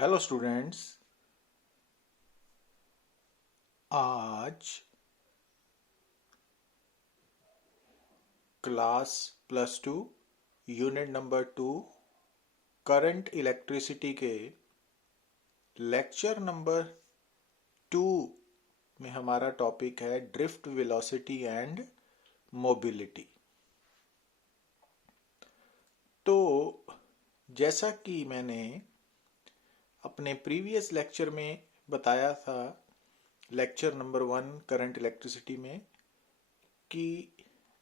Hello students. आज class +2 unit number 2 current electricity के lecture number 2 में हमारा टॉपिक है ड्रिफ्ट वेलोसिटी एंड मोबिलिटी। तो जैसा कि मैंने अपने प्रीवियस लेक्चर में बताया था, लेक्चर नंबर 1 करंट इलेक्ट्रिसिटी में, कि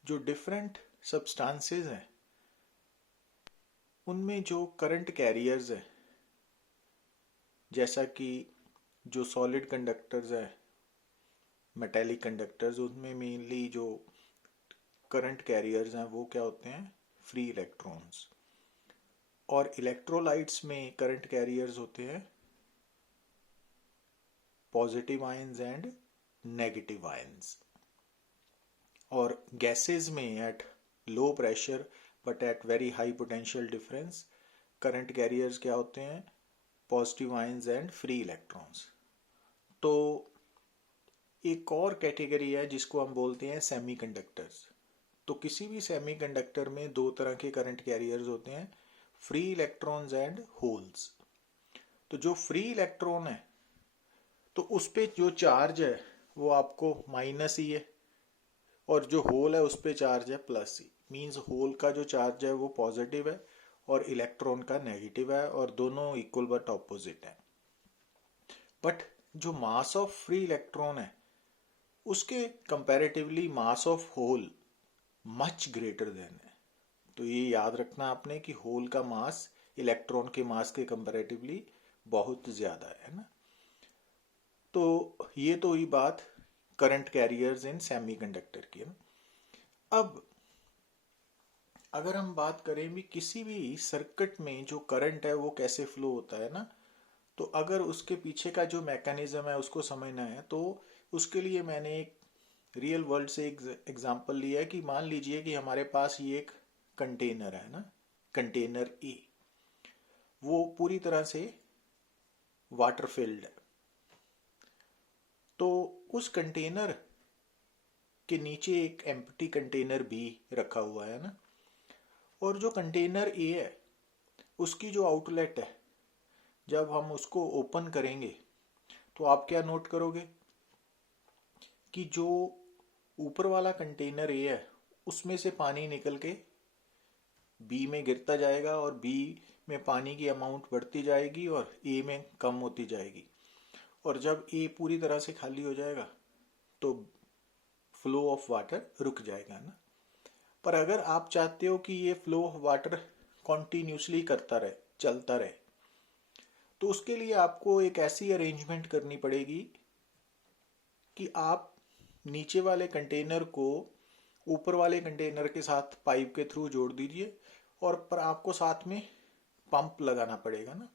जो डिफरेंट सब्सटेंसेस हैं उनमें जो करंट कैरियर्स है, जैसा कि जो सॉलिड कंडक्टर्स है, मेटेलिक कंडक्टर्स, उनमें मेनली जो करंट कैरियर्स हैं वो क्या होते हैं? Free electrons. और इलेक्ट्रोलाइट्स में करंट कैरियर्स होते हैं positive ions and negative ions. और गैसेस में at low pressure but at very high potential difference current carriers क्या होते हैं? Positive ions and free electrons. तो एक और कैटेगरी है जिसको हम बोलते हैं सेमीकंडक्टर्स। तो किसी भी सेमीकंडक्टर में दो तरह के करंट कैरियर्स होते हैं, फ्री इलेक्ट्रॉन्स एंड होल्स। तो जो फ्री इलेक्ट्रॉन है तो उस पे जो चार्ज है वो आपको माइनस ही है, और जो होल है उस पे चार्ज है प्लस ही। मींस होल का जो चार्ज है वो पॉजिटिव है और इलेक्ट्रॉन का नेगेटिव है, और दोनों इक्वल बट ऑपोजिट है। बट जो मास ऑफ फ्री इलेक्ट्रॉन है उसके comparatively mass of hole much greater than है। तो ये याद रखना आपने कि होल का मास इलेक्ट्रॉन के मास के कंपैरेटिवली बहुत ज्यादा है ना। तो ये तो हुई बात करंट कैरियर्स इन सेमीकंडक्टर की ना। अब अगर हम बात करें भी किसी भी सर्किट में जो करंट है वो कैसे फ्लो होता है ना, तो अगर उसके पीछे का जो मैकेनिज्म है उसको समझना है तो उसके लिए मैंने एक रियल वर्ल्ड से एक एग्जांपल लिया है कि मान लीजिए कि हमारे पास ये एक कंटेनर है ना, कंटेनर ए, वो पूरी तरह से वाटर फिल्ड है। तो उस कंटेनर के नीचे एक एम्प्टी कंटेनर बी रखा हुआ है ना, और जो कंटेनर ए है उसकी जो आउटलेट है, जब हम उसको ओपन करेंगे तो आप क्या नोट करोगे कि जो ऊपर वाला कंटेनर ए है उसमें से पानी निकल के बी में गिरता जाएगा, और बी में पानी की अमाउंट बढ़ती जाएगी और ए में कम होती जाएगी। और जब ए पूरी तरह से खाली हो जाएगा तो फ्लो ऑफ वाटर रुक जाएगा ना। पर अगर आप चाहते हो कि ये फ्लो ऑफ वाटर कॉन्टिन्यूसली करता रहे, चलता रहे, तो उसके लिए आपको एक ऐसी अरेंजमेंट करनी पड़ेगी कि आप नीचे वाले कंटेनर को ऊपर वाले कंटेनर के साथ पाइप के थ्रू जोड़ दीजिए, और पर आपको साथ में पंप लगाना पड़ेगा ना,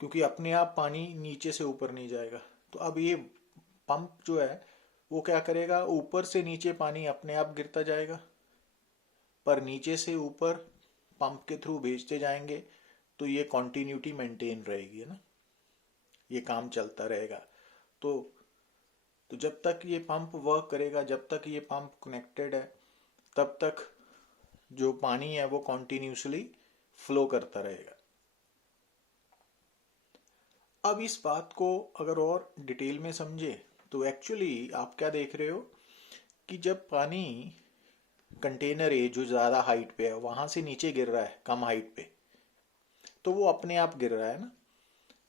क्योंकि अपने आप पानी नीचे से ऊपर नहीं जाएगा। तो अब ये पंप जो है वो क्या करेगा, ऊपर से नीचे पानी अपने आप गिरता जाएगा, पर नीचे से ऊपर पंप के थ्रू भेजते जाएंगे, तो ये कॉन्टिन्यूटी मेंटेन रहेगी ना, ये काम चलता रहेगा। तो तो जब तक ये पंप वर्क करेगा, जब तक ये पंप कनेक्टेड है, तब तक जो पानी है वो कॉन्टिन्यूसली फ्लो करता रहेगा। अब इस बात को अगर और डिटेल में समझे तो एक्चुअली आप क्या देख रहे हो कि जब पानी कंटेनर ए जो ज़्यादा हाइट पे है वहां से नीचे गिर रहा है कम हाइट पे, तो वो अपने आप गिर रहा है ना।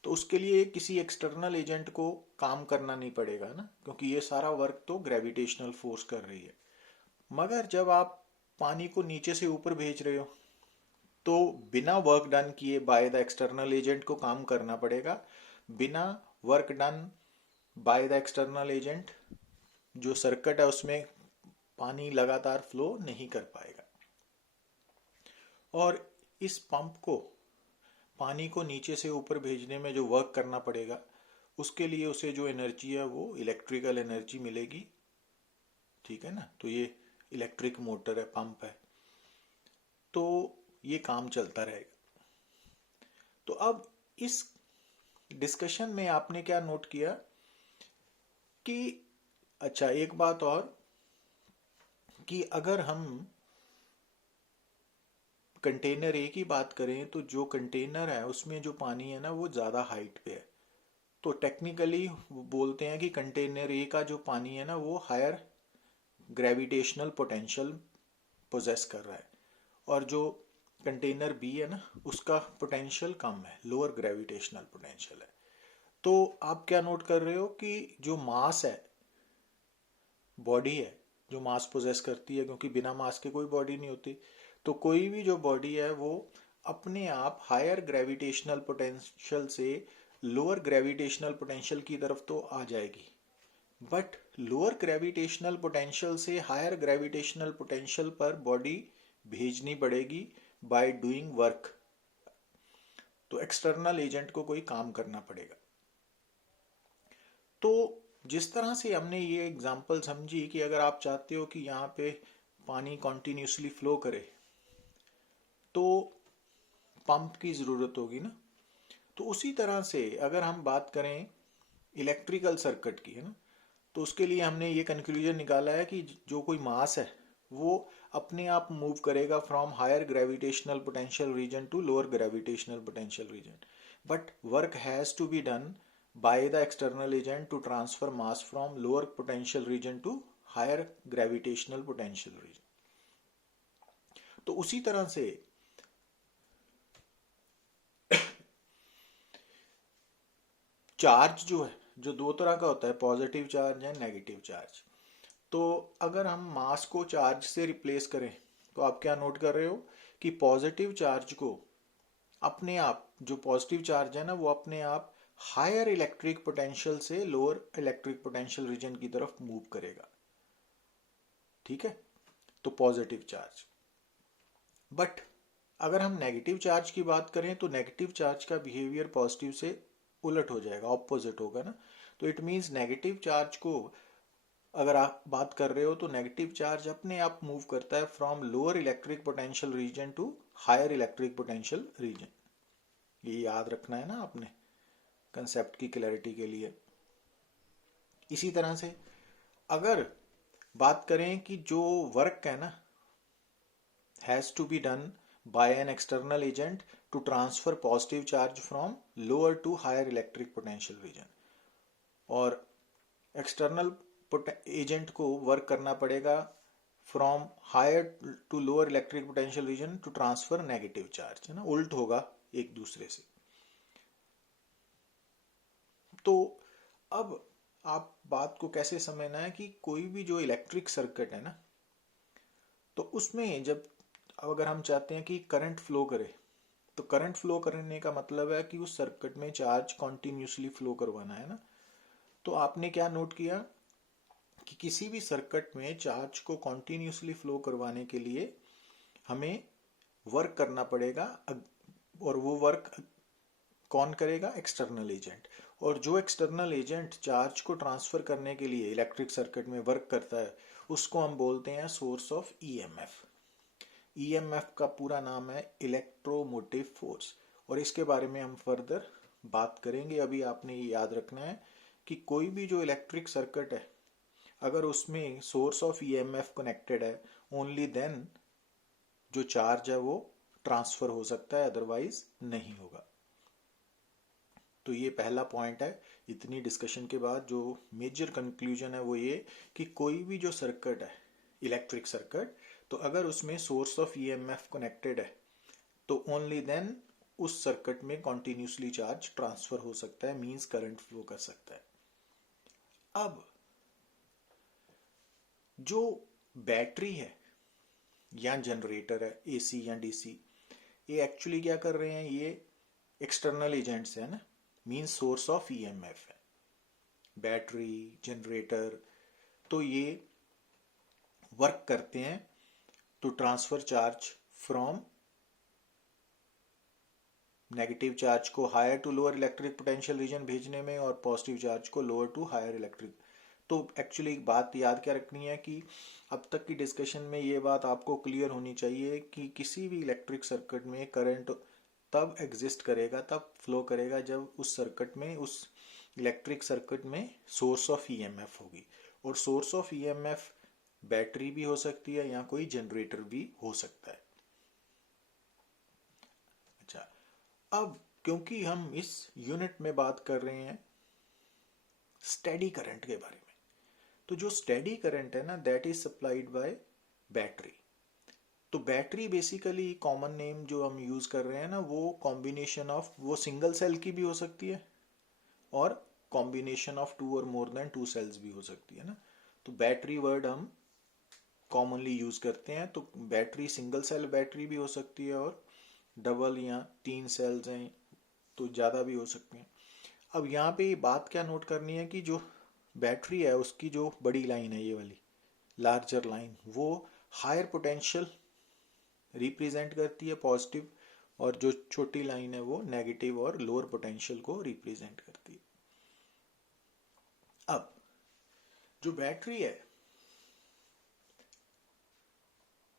तो उसके लिए किसी एक्सटर्नल एजेंट को काम करना नहीं पड़ेगा ना, क्योंकि ये सारा वर्क तो ग्रेविटेशनल फोर्स कर रही है। मगर जब आप पानी को नीचे से ऊपर भेज रहे हो तो बिना वर्क डन किए बाय द एक्सटर्नल एजेंट को काम करना पड़ेगा। बिना work done by the external agent जो सर्किट है उसमें पानी लगातार फ्लो नहीं कर पाएगा। और इस पंप को पानी को नीचे से ऊपर भेजने में जो वर्क करना पड़ेगा, उसके लिए उसे जो एनर्जी है वो इलेक्ट्रिकल एनर्जी मिलेगी। ठीक है ना। तो ये इलेक्ट्रिक मोटर है, पंप है, तो ये काम चलता रहेगा। तो अब इस डिस्कशन में आपने क्या नोट किया कि अच्छा एक बात और, कि अगर हम कंटेनर ए की बात करें तो जो कंटेनर है उसमें जो पानी है ना वो ज़्यादा हाइट पे है, तो टेक्निकली बोलते हैं कि कंटेनर ए का जो पानी है ना वो हायर ग्रेविटेशनल पोटेंशियल पोजेस कर रहा है, और जो कंटेनर बी है ना उसका पोटेंशियल कम है, लोअर ग्रेविटेशनल पोटेंशियल है। तो आप क्या नोट कर रहे हो कि जो मास है, बॉडी है जो मास पोजेस करती है, क्योंकि बिना मास के कोई बॉडी नहीं होती, तो कोई भी जो बॉडी है वो अपने आप हायर ग्रेविटेशनल पोटेंशियल से लोअर ग्रेविटेशनल पोटेंशियल की तरफ तो आ जाएगी, बट लोअर ग्रेविटेशनल पोटेंशियल से हायर ग्रेविटेशनल पोटेंशियल पर बॉडी भेजनी पड़ेगी बाय डूइंग वर्क। तो एक्सटर्नल एजेंट को कोई काम करना पड़ेगा। तो जिस तरह से हमने ये एग्जांपल समझी कि अगर आप चाहते हो कि यहाँ पे पानी कॉन्टिन्यूसली फ्लो करे तो पंप की ज़रूरत होगी ना, तो उसी तरह से अगर हम बात करें इलेक्ट्रिकल सर्किट की, है ना, तो उसके लिए हमने ये कंक्लूजन निकाला है कि जो कोई मास है वो अपने आप मूव करेगा from higher gravitational potential region to lower gravitational potential region, but work has to be done by the external agent to transfer mass from lower potential region to higher gravitational potential region। तो उसी तरह से charge जो है, जो दो तरह का होता है, positive charge and negative charge. तो अगर हम मास को चार्ज से रिप्लेस करें तो आप क्या नोट कर रहे हो कि पॉजिटिव चार्ज को अपने आप, जो पॉजिटिव चार्ज है ना वो अपने आप हायर इलेक्ट्रिक पोटेंशियल से लोअर इलेक्ट्रिक पोटेंशियल रीजन की तरफ मूव करेगा, ठीक है, तो पॉजिटिव चार्ज। बट अगर हम नेगेटिव चार्ज की बात करें तो नेगेटिव चार्ज का बिहेवियर पॉजिटिव से उलट हो जाएगा, ऑपोजिट होगा ना। तो इट मींस नेगेटिव चार्ज को अगर आप बात कर रहे हो तो नेगेटिव चार्ज अपने आप मूव करता है from lower electric potential region to higher electric potential region. ये याद रखना है ना आपने कंसेप्ट की क्लैरिटी के लिए। इसी तरह से अगर बात करें कि जो वर्क है ना has to be done by an external agent to transfer positive charge from lower to higher electric potential region, और एक्सटर्नल एजेंट को वर्क करना पड़ेगा from higher to lower electric potential region to transfer negative charge, है ना, उल्ट होगा एक दूसरे से। तो अब आप बात को कैसे समझना है कि कोई भी जो इलेक्ट्रिक सर्किट है ना, तो उसमें जब अगर हम चाहते हैं कि करंट फ्लो करे, तो करंट फ्लो करने का मतलब है कि उस सर्किट में चार्ज कॉन्टिन्यूसली फ्लो करवाना है ना। तो आपने क्या नोट किया कि किसी भी सर्किट में चार्ज को कॉन्टिन्यूसली फ्लो करवाने के लिए हमें वर्क करना पड़ेगा, और वो वर्क कौन करेगा? External agent. और जो एक्सटर्नल एजेंट चार्ज को ट्रांसफर करने के लिए इलेक्ट्रिक सर्किट में वर्क करता है उसको हम बोलते हैं सोर्स ऑफ ईएमएफ। ईएमएफ का पूरा नाम है इलेक्ट्रोमोटिव फोर्स, और इसके बारे में हम फर्दर बात करेंगे। अभी आपने ये याद रखना है कि कोई भी जो इलेक्ट्रिक सर्किट है अगर उसमें सोर्स ऑफ ईएमएफ कनेक्टेड है ओनली देन जो चार्ज है वो ट्रांसफर हो सकता है, अदरवाइज नहीं होगा। तो ये पहला पॉइंट है। इतनी डिस्कशन के बाद जो मेजर कंक्लूजन है वो ये कि कोई भी जो सर्किट है इलेक्ट्रिक सर्किट, तो अगर उसमें सोर्स ऑफ ईएमएफ कनेक्टेड है तो ओनली देन उस सर्किट में कॉन्टिन्यूसली चार्ज ट्रांसफर हो सकता है, मींस करंट फ्लो कर सकता है। अब जो बैटरी है या जनरेटर है, एसी या डीसी, ये एक्चुअली क्या कर रहे हैं? ये एक्सटर्नल एजेंट्स है ना, मींस सोर्स ऑफ ईएमएफ है। बैटरी, जनरेटर, तो ये वर्क करते हैं to transfer charge from negative charge को higher to lower electric potential region भेजने में, और पॉजिटिव चार्ज को लोअर टू हायर इलेक्ट्रिक। तो एक्चुअली एक बात याद क्या रखनी है कि अब तक की डिस्कशन में ये बात आपको क्लियर होनी चाहिए कि किसी भी इलेक्ट्रिक सर्किट में करंट तब एग्जिस्ट करेगा, तब फ्लो करेगा जब उस सर्किट में, उस इलेक्ट्रिक सर्किट में सोर्स ऑफ ईएमएफ होगी। और सोर्स ऑफ ईएमएफ बैटरी भी हो सकती है या कोई जनरेटर भी हो सकता है। अच्छा, अब क्योंकि हम इस यूनिट में बात कर रहे हैं स्टेडी करंट के बारे में, तो जो स्टेडी करंट है ना, that is supplied by battery. तो बैटरी बेसिकली कॉमन नेम जो हम यूज कर रहे हैं ना, वो कॉम्बिनेशन ऑफ, वो सिंगल सेल की भी हो सकती है और कॉम्बिनेशन ऑफ टू और मोर देन टू सेल्स भी हो सकती है ना। तो बैटरी वर्ड हम कॉमनली यूज करते हैं। तो बैटरी सिंगल सेल बैटरी भी हो सकती है और डबल या 3 सेल्स हैं तो ज़्यादा भी हो सकते हैं। अब यहाँ पे बात क्या नोट करनी है कि जो बैटरी है उसकी जो बड़ी लाइन है, ये वाली लार्जर लाइन, वो हायर पोटेंशियल रिप्रेजेंट करती है, पॉजिटिव, और जो छोटी लाइन है वो नेगेटिव और लोअर पोटेंशियल को रिप्रेजेंट करती है। अब जो बैटरी है,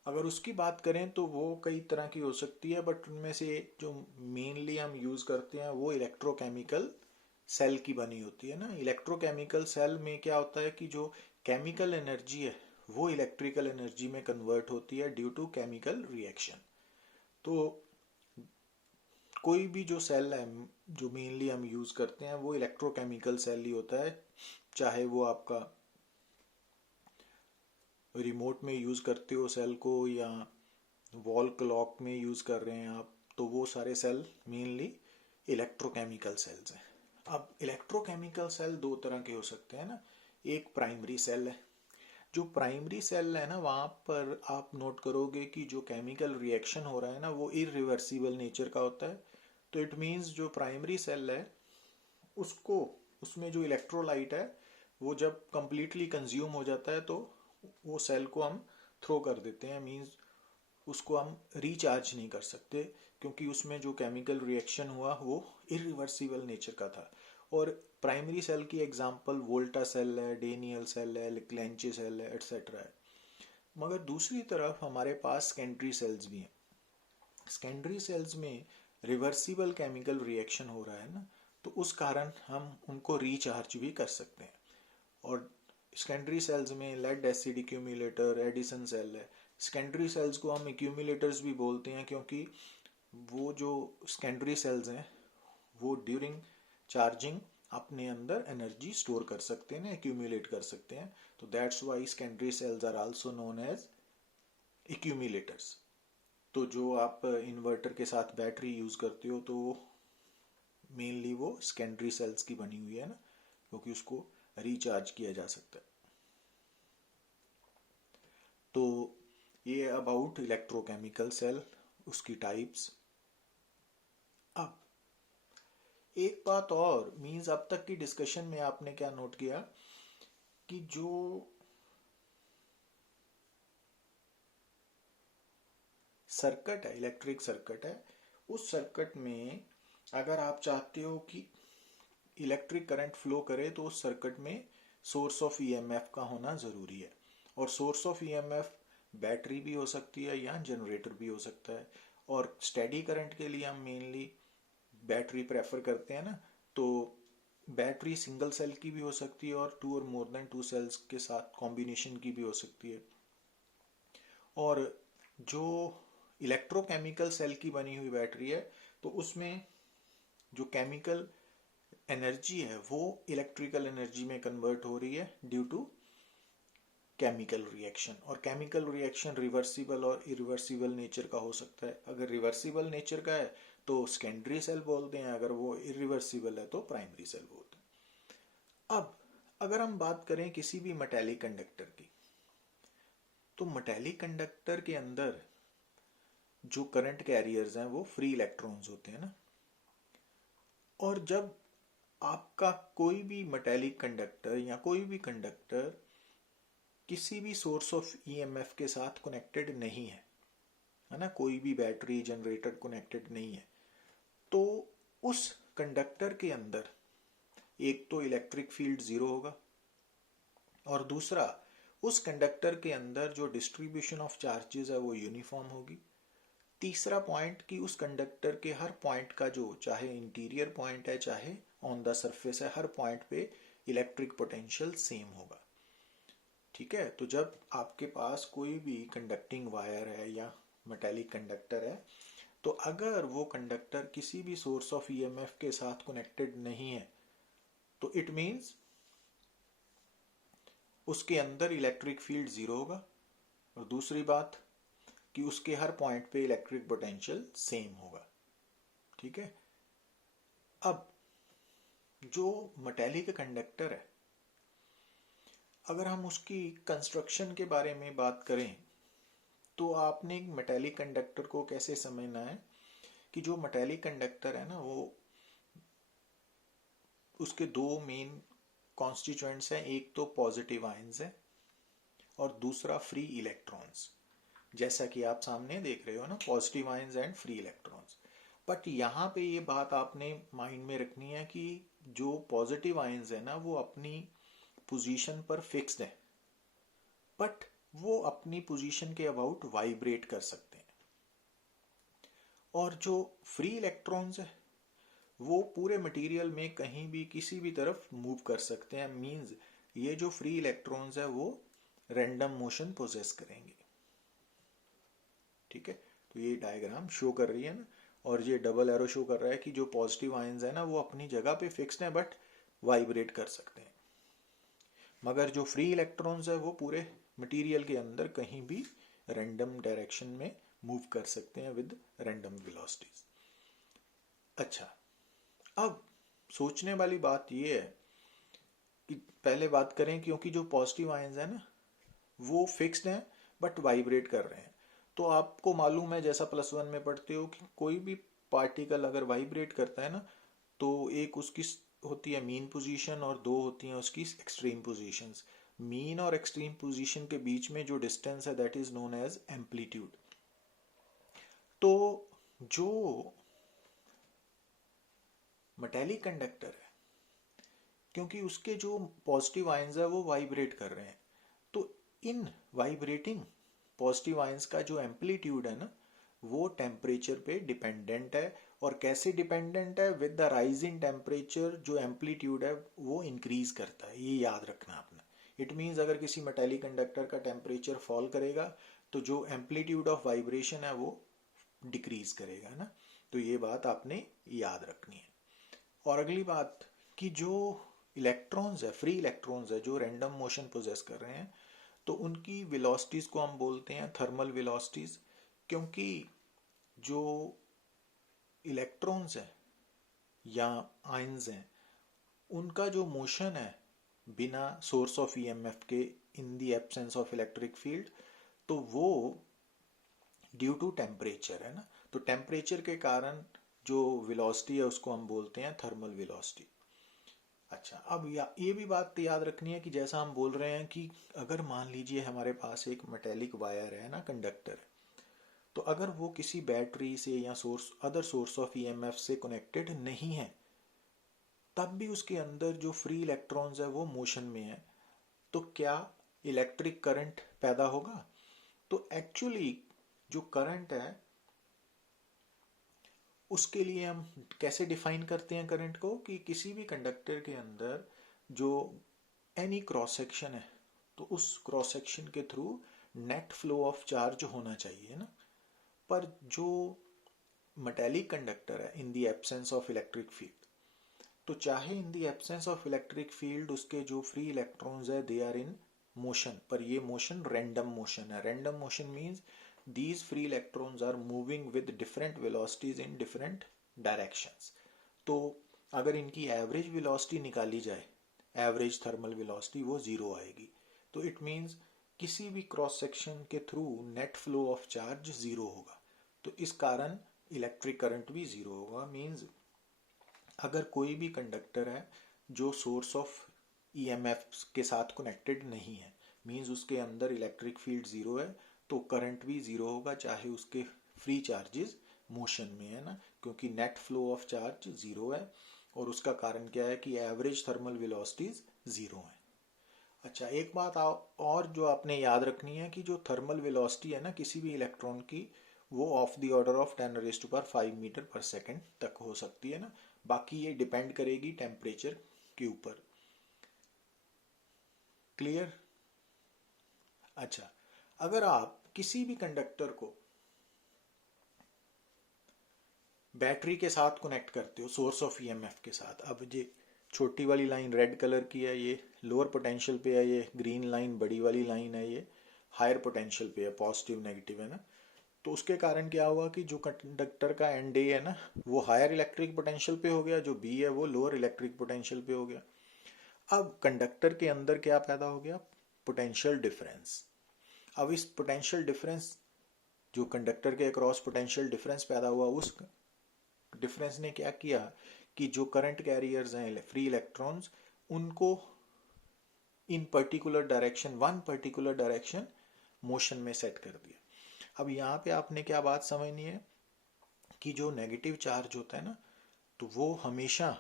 अगर उसकी बात करें तो वो कई तरह की हो सकती है, बट उनमें से जो मेनली हम यूज करते हैं वो इलेक्ट्रोकेमिकल सेल की बनी होती है ना। इलेक्ट्रोकेमिकल सेल में क्या होता है कि जो केमिकल एनर्जी है वो इलेक्ट्रिकल एनर्जी में कन्वर्ट होती है ड्यू टू केमिकल रिएक्शन। तो कोई भी जो सेल है जो मेनली हम यूज करते हैं वो इलेक्ट्रोकेमिकल सेल ही होता है, चाहे वो आपका रिमोट में यूज करते हो सेल को या वॉल क्लॉक में यूज कर रहे हैं आप, तो वो सारे सेल मेनली इलेक्ट्रोकेमिकल सेल्स हैं। अब इलेक्ट्रोकेमिकल सेल दो तरह के हो सकते हैं ना। एक प्राइमरी सेल है। जो प्राइमरी सेल है ना, वहां पर आप नोट करोगे कि जो केमिकल रिएक्शन हो रहा है ना वो इरिवर्सिबल नेचर का होता है। तो इट मीन्स जो प्राइमरी सेल है उसको, उसमें जो इलेक्ट्रोलाइट है वो जब कंप्लीटली कंज्यूम हो जाता है तो वो सेल को हम थ्रो कर देते हैं, मीन्स उसको हम रिचार्ज नहीं कर सकते, क्योंकि उसमें जो केमिकल रिएक्शन हुआ वो इरिवर्सिबल नेचर का था। और प्राइमरी सेल की एग्जांपल वोल्टा सेल है, डेनियल सेल है, लेक्लेंचे सेल है, एटसेट्रा है। मगर दूसरी तरफ हमारे पास सेकेंडरी सेल्स भी हैं। सेकेंडरी सेल्स में रिवर्सिबल केमिकल रिएक्शन हो रहा है ना, तो उस कारण हम उनको रिचार्ज भी कर सकते हैं। और सेकेंडरी सेल्स में lead acid accumulator, Edison cell है। सेकेंडरी सेल्स को हम एक्यूमुलेटर्स भी बोलते हैं क्योंकि वो जो सेकेंडरी सेल्स हैं वो ड्यूरिंग चार्जिंग अपने अंदर एनर्जी स्टोर कर सकते हैं, एक्यूमुलेट कर सकते हैं। तो that's why secondary cells are also known as accumulators. तो जो आप इन्वर्टर के साथ बैटरी यूज करते हो तो मेनली वो सेकेंडरी सेल्स की बनी हुई है ना, क्योंकि उसको रिचार्ज किया जा सकता है। तो ये अबाउट इलेक्ट्रोकेमिकल सेल, उसकी टाइप्स। अब एक बात और, मींस अब तक की डिस्कशन में आपने क्या नोट किया कि जो सर्किट है, इलेक्ट्रिक सर्किट है, उस सर्किट में अगर आप चाहते हो कि इलेक्ट्रिक करंट फ्लो करे तो उस सर्किट में सोर्स ऑफ ईएमएफ का होना जरूरी है। और सोर्स ऑफ ईएमएफ बैटरी भी हो सकती है या जनरेटर भी हो सकता है। और स्टेडी करंट के लिए हम मेनली बैटरी प्रेफर करते हैं ना, तो बैटरी सिंगल सेल की भी हो सकती है और टू और मोर देन टू सेल्स के साथ कॉम्बिनेशन की भी हो सकती है। और जो इलेक्ट्रोकेमिकल सेल की बनी हुई बैटरी है तो उसमें जो केमिकल एनर्जी है वो इलेक्ट्रिकल एनर्जी में कन्वर्ट हो रही है ड्यू टू केमिकल रिएक्शन। और केमिकल रिएक्शन रिवर्सिबल और इरिवर्सिबल नेचर का हो सकता है। अगर रिवर्सिबल नेचर का है तो सेकेंडरी सेल बोलते हैं, अगर वो इरिवर्सिबल है तो प्राइमरी सेल बोलते हैं। अब अगर हम बात करें किसी भी मेटेलिक कंडक्टर की, तो मेटेलिक कंडक्टर के अंदर जो करंट कैरियर्स हैं वो फ्री इलेक्ट्रॉन्स होते हैं ना। और जब आपका कोई भी मेटेलिक कंडक्टर या कोई भी कंडक्टर किसी भी सोर्स ऑफ ईएमएफ के साथ कनेक्टेड नहीं है ना, कोई भी बैटरी जनरेटर कनेक्टेड नहीं है, तो उस कंडक्टर के अंदर एक तो इलेक्ट्रिक फील्ड जीरो होगा और दूसरा उस कंडक्टर के अंदर जो डिस्ट्रीब्यूशन ऑफ चार्जेस है वो यूनिफॉर्म होगी। तीसरा पॉइंट कि उस कंडक्टर के हर पॉइंट का जो चाहे इंटीरियर पॉइंट है चाहे ऑन द सरफेस है, हर पॉइंट पे इलेक्ट्रिक पोटेंशियल सेम होगा। ठीक है, तो जब आपके पास कोई भी कंडक्टिंग वायर है या मेटेलिक कंडक्टर है, तो अगर वो कंडक्टर किसी भी सोर्स ऑफ ईएमएफ के साथ कनेक्टेड नहीं है तो इट मीन्स उसके अंदर इलेक्ट्रिक फील्ड जीरो होगा, और दूसरी बात कि उसके हर पॉइंट पे इलेक्ट्रिक पोटेंशियल सेम होगा। ठीक है, अब जो मेटेलिक कंडक्टर है, अगर हम उसकी कंस्ट्रक्शन के बारे में बात करें तो आपने एक मेटेलिक कंडक्टर को कैसे समझना है कि जो मेटेलिक कंडक्टर है ना, वो उसके दो मेन कॉन्स्टिट्यूएंट्स हैं, एक तो पॉजिटिव आयंस है और दूसरा फ्री इलेक्ट्रॉन्स। जैसा कि आप सामने देख रहे हो ना, positive ions and free electrons. But यहाँ पे ये बात आपने माइंड में रखनी है कि जो पॉजिटिव आयंस है ना, वो अपनी पोजीशन पर फिक्स्ड है, बट वो अपनी पोजीशन के अबाउट वाइब्रेट कर सकते हैं। और जो फ्री इलेक्ट्रॉन्स है वो पूरे मटेरियल में कहीं भी किसी भी तरफ मूव कर सकते हैं। मींस ये जो फ्री इलेक्ट्रॉन्स है वो रैंडम मोशन पोजेस करेंगे। ठीक है, तो ये डायग्राम शो कर रही है ना, और ये डबल एरो शो कर रहा है कि जो पॉजिटिव आयंस है ना वो अपनी जगह पे फिक्स्ड है बट वाइब्रेट कर सकते हैं, मगर जो फ्री इलेक्ट्रॉन्स है वो पूरे मटेरियल के अंदर कहीं भी रैंडम डायरेक्शन में मूव कर सकते हैं विद रैंडम वेलोसिटीज। अच्छा, अब सोचने वाली बात ये है कि पहले बात करें, क्योंकि जो पॉजिटिव आयंस है ना वो फिक्स्ड हैं बट वाइब्रेट कर रहे हैं, तो आपको मालूम है जैसा +1 में पढ़ते हो कि कोई भी पार्टिकल अगर वाइब्रेट करता है ना, तो एक उसकी होती है मीन पोजीशन और दो होती हैं उसकी एक्सट्रीम पोजीशंस। मीन और एक्सट्रीम पोजीशन के बीच में जो डिस्टेंस है that is known as amplitude. तो जो मेटेलिक कंडक्टर है, क्योंकि उसके जो पॉजिटिव आयंस है वो वाइब्रेट कर रहे हैं, तो इन वाइब्रेटिंग पॉजिटिव आयंस का जो एम्पलीट्यूड है ना वो टेम्परेचर पे डिपेंडेंट है। और कैसे डिपेंडेंट है? With the rise in temperature जो एम्पलीट्यूड है वो इंक्रीज करता है, ये याद रखना आपने। इट मीन्स अगर किसी मेटेलिक कंडक्टर का टेम्परेचर फॉल करेगा तो जो एम्पलीट्यूड ऑफ वाइब्रेशन है वो डिक्रीज करेगा ना, तो ये बात आपने याद रखनी है। और अगली बात कि जो इलेक्ट्रॉन्स है, फ्री इलेक्ट्रॉन्स है जो रैंडम मोशन पोजेस कर रहे हैं, तो उनकी वेलोसिटीज को हम बोलते हैं थर्मल वेलोसिटीज, क्योंकि जो इलेक्ट्रॉन्स हैं या आयंस हैं उनका जो मोशन है बिना सोर्स ऑफ ईएमएफ के, इन the absence of electric field, तो वो ड्यू टू टेम्परेचर है ना, तो टेम्परेचर के कारण जो वेलोसिटी है उसको हम बोलते हैं थर्मल वेलोसिटी। अच्छा, अब ये भी बात याद रखनी है कि जैसा हम बोल रहे हैं कि अगर मान लीजिए हमारे पास एक मेटेलिक वायर है ना, कंडक्टर, तो अगर वो किसी बैटरी से या अदर सोर्स ऑफ ईएमएफ से कनेक्टेड नहीं है, तब भी उसके अंदर जो फ्री इलेक्ट्रॉन्स है वो मोशन में है, तो क्या इलेक्ट्रिक करंट पैदा होगा? तो एक्चुअली जो करंट है उसके लिए हम कैसे डिफाइन करते हैं करंट को, कि किसी भी कंडक्टर के अंदर जो एनी क्रॉस सेक्शन है तो उस क्रॉस सेक्शन के through net flow of charge होना चाहिए ना। पर जो मेटेलिक कंडक्टर है इन the absence of electric field, तो चाहे इन the absence of electric field उसके जो फ्री इलेक्ट्रॉन्स है दे आर इन मोशन, पर ये मोशन रैंडम मोशन है। Random motion means these free electrons are moving with different velocities in different directions। तो अगर इनकी एवरेज वेलोसिटी निकाली जाए, एवरेज थर्मल वेलोसिटी, वो जीरो आएगी। तो इट मीन्स किसी भी क्रॉस सेक्शन के through net flow of charge zero होगा, तो इस कारण इलेक्ट्रिक करंट भी जीरो होगा। मीन्स अगर कोई भी कंडक्टर है जो सोर्स ऑफ ईएमएफ के साथ कनेक्टेड नहीं है, मीन्स उसके अंदर इलेक्ट्रिक फील्ड जीरो है, तो करंट भी जीरो होगा चाहे उसके फ्री चार्जेस मोशन में है ना, क्योंकि net flow of charge zero है। और उसका कारण क्या है कि एवरेज थर्मल वेलोसिटीज जीरो है। अच्छा, एक बात और जो आपने याद रखनी है कि जो थर्मल वेलोसिटी है ना किसी भी इलेक्ट्रॉन की, वो of the order of 10⁵ metre per second तक हो सकती है ना। बाकी ये डिपेंड करेगी टेम्परेचर के ऊपर। क्लियर? अच्छा, अगर आप किसी भी कंडक्टर को बैटरी के साथ कनेक्ट करते हो, सोर्स ऑफ ईएमएफ के साथ, अब ये छोटी वाली लाइन रेड कलर की है, ये लोअर पोटेंशियल पे है, ये ग्रीन लाइन बड़ी वाली लाइन है, ये हायर पोटेंशियल पे है, पॉजिटिव नेगेटिव है ना। तो उसके कारण क्या हुआ कि जो कंडक्टर का एंड ए है ना वो हायर इलेक्ट्रिक पोटेंशियल पे हो गया, जो बी है वो लोअर इलेक्ट्रिक पोटेंशियल पे हो गया। अब कंडक्टर के अंदर क्या पैदा हो गया? Potential difference. अब इस पोटेंशियल डिफरेंस, जो कंडक्टर के अक्रॉस पोटेंशियल डिफरेंस पैदा हुआ, उस डिफरेंस ने क्या किया कि जो करंट कैरियर्स हैं फ्री इलेक्ट्रॉन्स, उनको इन particular direction, one particular direction motion में सेट कर दिया। अब यहाँ पे आपने क्या बात समझनी है कि जो नेगेटिव चार्ज होता है ना, तो वो हमेशा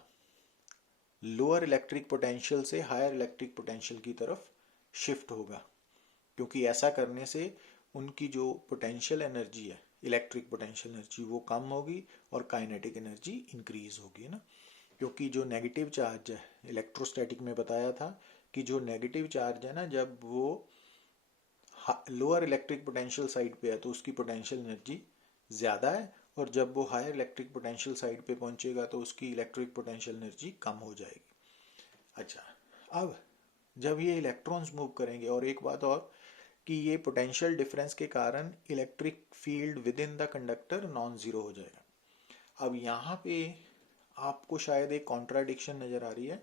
लोअर इलेक्ट्रिक पोटेंशियल से हायर इलेक्ट्रिक पोटेंशियल की तरफ शिफ्ट होगा, क्योंकि ऐसा करने से उनकी जो पोटेंशियल एनर्जी है, इलेक्ट्रिक पोटेंशियल एनर्जी, वो कम होगी और काइनेटिक एनर्जी इंक्रीज होगी ना। क्योंकि जो नेगेटिव चार्ज है, इलेक्ट्रोस्टैटिक में बताया था कि जो नेगेटिव चार्ज है ना, जब वो लोअर इलेक्ट्रिक पोटेंशियल साइड पे है तो उसकी पोटेंशियल एनर्जी ज़्यादा है, और जब वो हायर इलेक्ट्रिक पोटेंशियल साइड पे पहुंचेगा तो उसकी इलेक्ट्रिक पोटेंशियल एनर्जी कम हो जाएगी। अच्छा, अब जब ये इलेक्ट्रॉन्स मूव करेंगे, और एक बात और कि ये पोटेंशियल डिफरेंस के कारण electric field with in the conductor non zero हो जाएगा। अब यहाँ पे आपको शायद एक कॉन्ट्राडिक्शन नजर आ रही है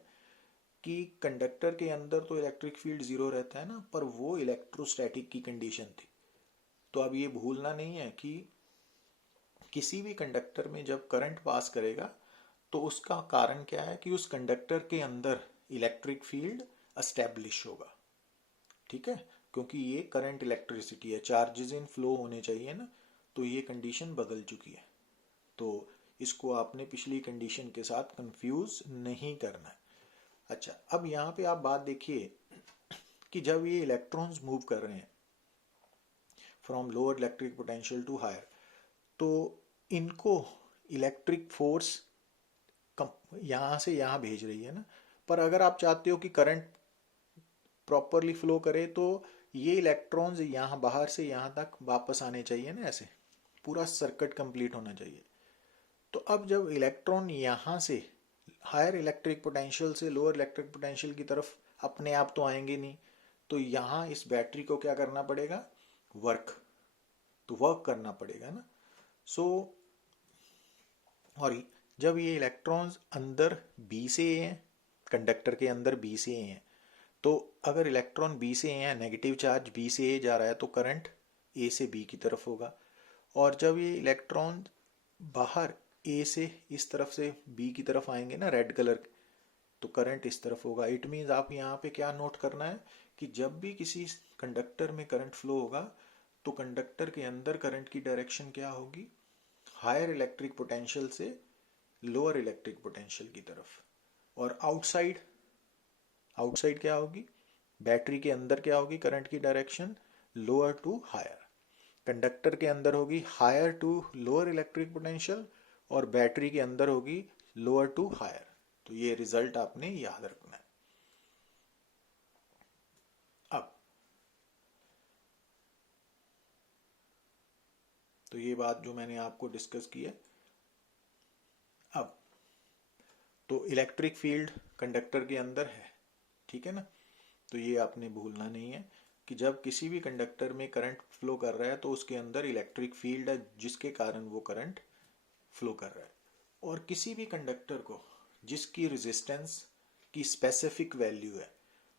कि कंडक्टर के अंदर तो इलेक्ट्रिक फील्ड जीरो रहता है ना, पर वो इलेक्ट्रोस्टैटिक की कंडीशन थी। तो अब ये भूलना नहीं है कि किसी भी कंडक्टर में जब करंट पास करेगा तो उसका कारण क्या है कि उस कंडक्टर के अंदर इलेक्ट्रिक फील्ड एस्टेब्लिश होगा। ठीक है, क्योंकि ये करंट इलेक्ट्रिसिटी है, चार्जेस इन फ्लो होने चाहिए ना, तो ये कंडीशन बदल चुकी है। तो इसको आपने पिछली कंडीशन के साथ कंफ्यूज नहीं करना है। अच्छा, अब यहाँ पे आप बात देखिए कि जब ये इलेक्ट्रॉन्स मूव कर रहे हैं from lower electric potential to higher, तो इनको इलेक्ट्रिक फोर्स यहाँ से यहाँ भेज रही है ना। पर अगर आप चाहते हो कि करंट प्रॉपरली फ्लो करे तो ये इलेक्ट्रॉन्स यहाँ बाहर से यहाँ तक वापस आने चाहिए ना, ऐसे पूरा सर्किट कंप्लीट होना चाहिए। तो अब जब इलेक्ट्रॉन यहाँ से हायर इलेक्ट्रिक पोटेंशियल से लोअर इलेक्ट्रिक पोटेंशियल की तरफ अपने आप तो आएंगे नहीं, तो यहाँ इस बैटरी को क्या करना पड़ेगा? वर्क करना पड़ेगा ना। सो और जब ये इलेक्ट्रॉन्स अंदर बी से ए हैं, कंडक्टर के अंदर बी से ए हैं, तो अगर इलेक्ट्रॉन बी से ए हैं, नेगेटिव चार्ज बी से ए जा रहा है, तो करंट ए से बी की तरफ होगा। और जब ये इलेक्ट्रॉन बाहर ए से इस तरफ से बी की तरफ आएंगे ना, रेड कलर, तो करंट इस तरफ होगा। इट मीन्स आप यहाँ पे क्या नोट करना है कि जब भी किसी कंडक्टर में करंट फ्लो होगा तो कंडक्टर के अंदर करंट की डायरेक्शन क्या होगी? हायर इलेक्ट्रिक पोटेंशियल से लोअर इलेक्ट्रिक पोटेंशियल की तरफ। और आउटसाइड, आउटसाइड क्या होगी? बैटरी के अंदर क्या होगी करंट की direction? Lower to higher. Conductor के अंदर होगी higher to lower electric potential, और बैटरी के अंदर होगी लोअर टू हायर। तो ये रिजल्ट आपने याद रखना है। अब तो ये बात जो मैंने आपको डिस्कस की है। अब तो इलेक्ट्रिक फील्ड कंडक्टर के अंदर है, ठीक है ना। तो ये आपने भूलना नहीं है कि जब किसी भी कंडक्टर में करंट फ्लो कर रहा है तो उसके अंदर इलेक्ट्रिक फील्ड है जिसके कारण वो करंट फ्लो कर रहा है। और किसी भी कंडक्टर को जिसकी रेजिस्टेंस की स्पेसिफिक वैल्यू है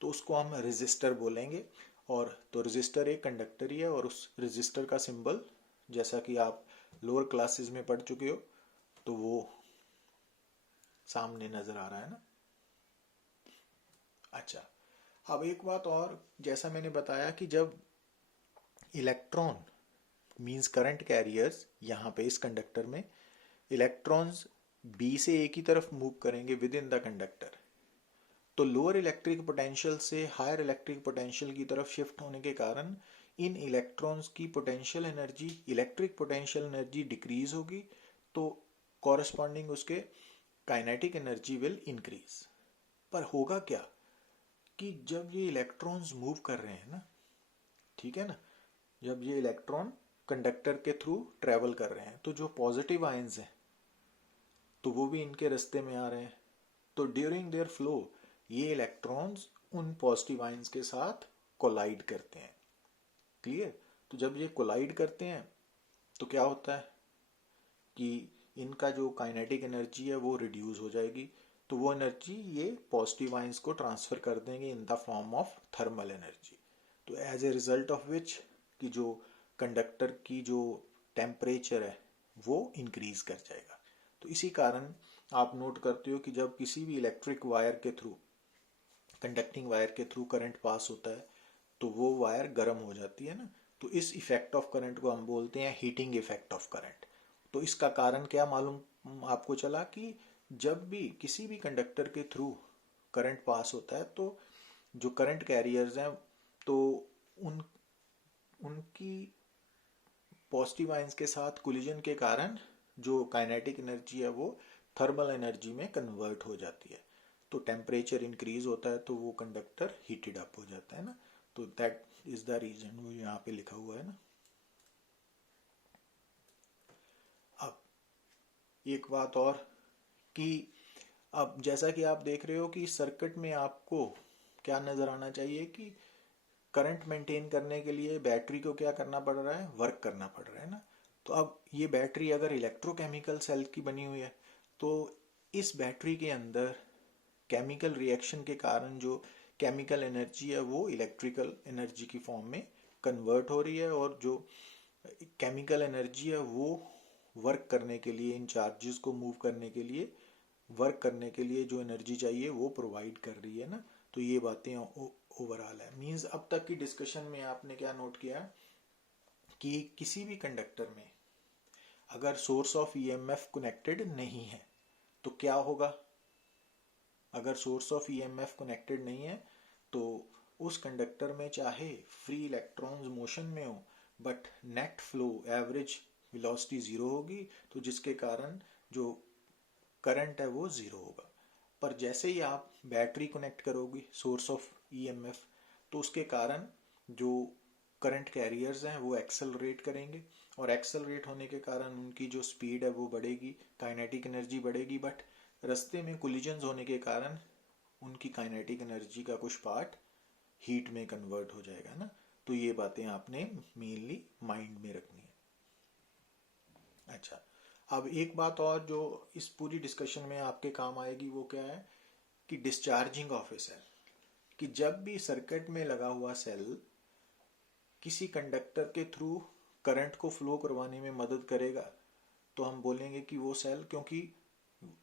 तो उसको हम रेजिस्टर बोलेंगे। और तो रेजिस्टर एक कंडक्टर ही है, और उस रेजिस्टर का सिंबल जैसा कि आप लोअर क्लासेस में पढ़ चुके हो तो वो सामने नजर आ रहा है ना। अच्छा, अब एक बात और, जैसा मैंने बताया कि जब इलेक्ट्रॉन मींस करंट कैरियर्स यहाँ पे इस कंडक्टर में इलेक्ट्रॉन्स बी से ए की तरफ मूव करेंगे विद इन द कंडक्टर, तो लोअर इलेक्ट्रिक पोटेंशियल से हायर इलेक्ट्रिक पोटेंशियल की तरफ शिफ्ट होने के कारण इन इलेक्ट्रॉन्स की potential energy, electric potential energy decrease होगी, तो कॉरस्पॉन्डिंग उसके काइनेटिक एनर्जी विल इंक्रीज। पर होगा क्या कि जब ये इलेक्ट्रॉन्स मूव कर रहे हैं ना, ठीक है ना, जब ये इलेक्ट्रॉन कंडक्टर के थ्रू ट्रेवल कर रहे हैं, तो जो पॉजिटिव आयंस हैं तो वो भी इनके रास्ते में आ रहे हैं। तो ड्यूरिंग देयर फ्लो ये इलेक्ट्रॉन्स उन पॉजिटिव आयंस के साथ कोलाइड करते हैं। क्लियर? तो जब ये कोलाइड करते हैं तो क्या होता है कि इनका जो काइनेटिक एनर्जी है वो रिड्यूस हो जाएगी, तो वो एनर्जी ये पॉजिटिव आयंस को ट्रांसफर कर देंगे in the form of thermal energy. तो as a result of which कि जो कंडक्टर की जो टेम्परेचर है वो इंक्रीज कर जाएगा। तो इसी कारण आप नोट करते हो कि जब किसी भी इलेक्ट्रिक वायर के थ्रू, कंडक्टिंग वायर के थ्रू करंट पास होता है तो वो वायर गर्म हो जाती है ना, तो इस इफेक्ट ऑफ करंट को हम बोलते हैं हीटिंग इफेक्ट ऑफ करंट। तो इसका कारण क्या मालूम आपको चला कि जब भी किसी भी कंडक्टर के थ्रू करंट पास होता है तो जो करंट कैरियर्स हैं तो उन उनकी पॉजिटिव आयंस के साथ कोलिजन के कारण जो काइनेटिक एनर्जी है वो थर्मल एनर्जी में कन्वर्ट हो जाती है। तो टेम्परेचर इंक्रीज होता है तो वो कंडक्टर हीटेड अप हो जाता है ना। तो दैट इज द रीजन, वो यहाँ पे लिखा हुआ है ना। अब एक बात और कि अब जैसा कि आप देख रहे हो कि सर्किट में आपको क्या नजर आना चाहिए कि करंट मेंटेन करने के लिए बैटरी को क्या करना पड़ रहा है, वर्क करना पड़ रहा है ना। तो अब ये बैटरी अगर इलेक्ट्रोकेमिकल सेल की बनी हुई है तो इस बैटरी के अंदर केमिकल रिएक्शन के कारण जो केमिकल एनर्जी है वो इलेक्ट्रिकल एनर्जी की फॉर्म में कन्वर्ट हो रही है, और जो केमिकल एनर्जी है वो वर्क करने के लिए, इन चार्जेस को मूव करने के लिए, वर्क करने के लिए जो एनर्जी चाहिए वो प्रोवाइड कर रही है ना। तो ये बातें ओवरऑल है। मींस अब तक की डिस्कशन में आपने क्या नोट किया कि किसी भी कंडक्टर में अगर सोर्स ऑफ ईएमएफ कनेक्टेड नहीं है तो क्या होगा। अगर सोर्स ऑफ ईएमएफ कनेक्टेड नहीं है तो उस कंडक्टर में चाहे फ्री इलेक्ट्रॉन्स मोशन में हो but net flow average velocity zero होगी, तो जिसके कारण जो करंट है वो जीरो होगा। पर जैसे ही आप बैटरी कनेक्ट करोगे सोर्स ऑफ ईएमएफ तो उसके कारण जो करंट कैरियर्स हैं वो एक्सेलरेट करेंगे, और एक्सेलरेट होने के कारण उनकी जो स्पीड है वो बढ़ेगी, काइनेटिक एनर्जी बढ़ेगी, बट रास्ते में कोलिजन्स होने के कारण उनकी काइनेटिक एनर्जी का कुछ पार्ट हीट में कन्वर्ट हो जाएगा ना। तो ये बातें आपने मेनली माइंड में रखनी है। अच्छा, अब एक बात और जो इस पूरी डिस्कशन में आपके काम आएगी वो क्या है कि डिस्चार्जिंग ऑफ ए सेल, कि जब भी सर्किट में लगा हुआ सेल किसी कंडक्टर के थ्रू करंट को फ्लो करवाने में मदद करेगा तो हम बोलेंगे कि वो सेल, क्योंकि